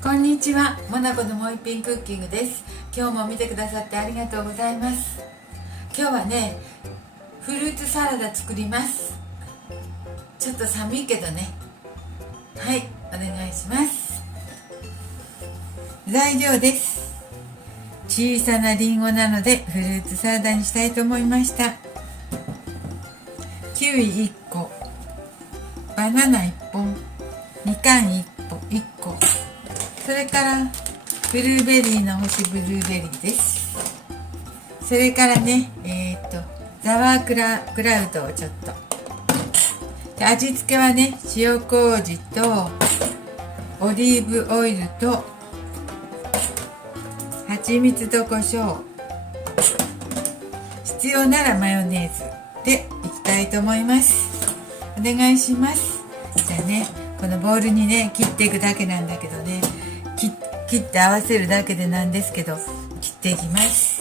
こんにちは、モナコのもう一品クッキングです。今日も見てくださってありがとうございます。今日はね、フルーツサラダ作ります。ちょっと寒いけどね。はい、お願いします。材料です。小さなリンゴなのでフルーツサラダにしたいと思いました。キウイ1個、バナナ1本、みかん1個、それからブルーベリーの干しブルーベリーです。それからね、ザワークラウトをちょっと。で、味付けはね、塩麹とオリーブオイルと蜂蜜と胡椒、必要ならマヨネーズでいきたいと思います。お願いします。じゃあね、このボウルにね切っていくだけなんだけどね、切って合わせるだけでなんですけど、切っていきます。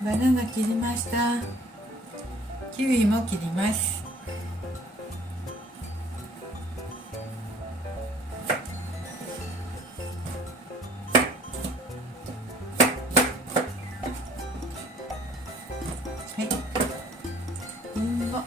バナナ切りました。キウイも切ります。はい、リンゴ、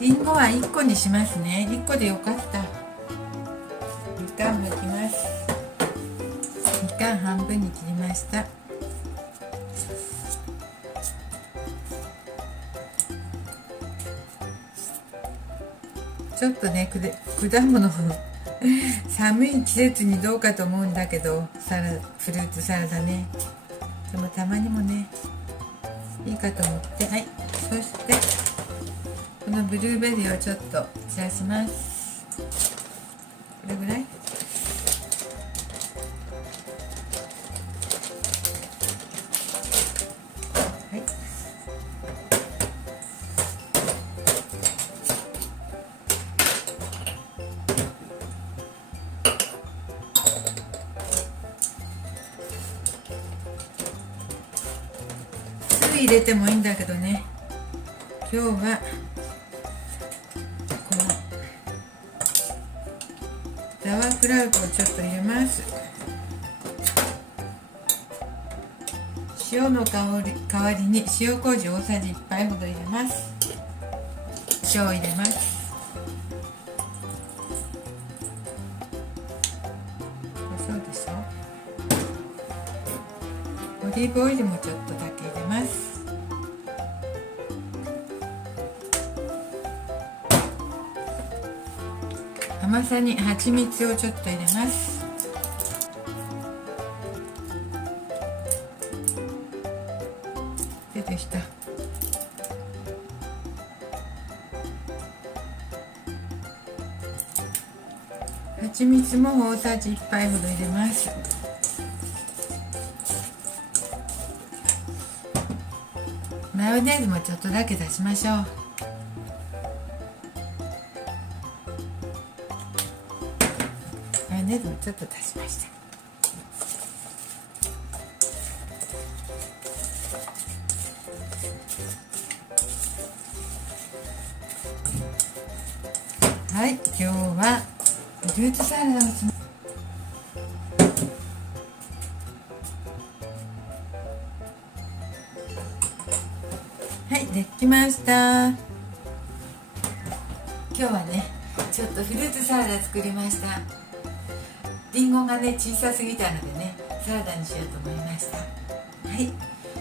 リンゴは1個にしますね。1個でよかった。みかんむきます。みかん半分に切りました。ちょっとね、果物寒い季節にどうかと思うんだけど、フルーツサラダね、でもたまにもねいいかと思って。はい、そしてこのブルーベリーをちょっと散らします。これぐらい。はい、すぐ入れてもいいんだけどね、今日はこのザワークラウトをちょっと入れます。塩の代わりに塩麹大さじ1杯ほど入れます。塩を入れます。そうでしょ。オリーブオイルもちょっとだけ入れます。甘さに蜂蜜をちょっと入れます。でした。蜂蜜も大さじ1杯ほど入れます。マヨネーズもちょっとだけ出しましょう。マヨネーズもちょっと足しました。はい、今日はフルーツサラダをします。はい、できました。今日はね、ちょっとフルーツサラダ作りました。りんごがね小さすぎたのでね、サラダにしようと思いました。はい、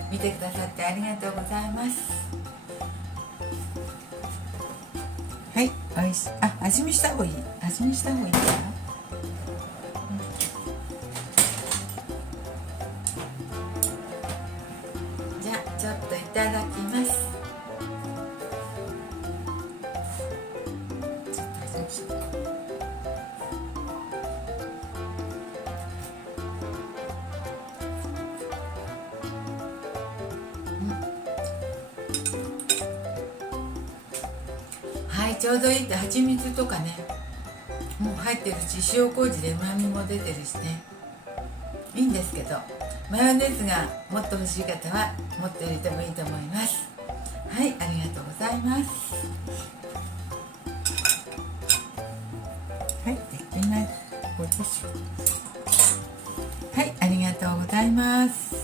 見てくださってありがとうございます。はい、おいしい。あ、味見した方がいい。味見した方がいいかな。じゃあちょっといただきます。ちょっと味見しよう。はい、ちょうどいいって。蜂蜜とかねもう入ってるし、塩麹で旨味も出てるしね、いいんですけど、マヨネーズがもっと欲しい方はもっと入れてもいいと思います。はい、ありがとうございます。はい、できます。はい、ありがとうございます。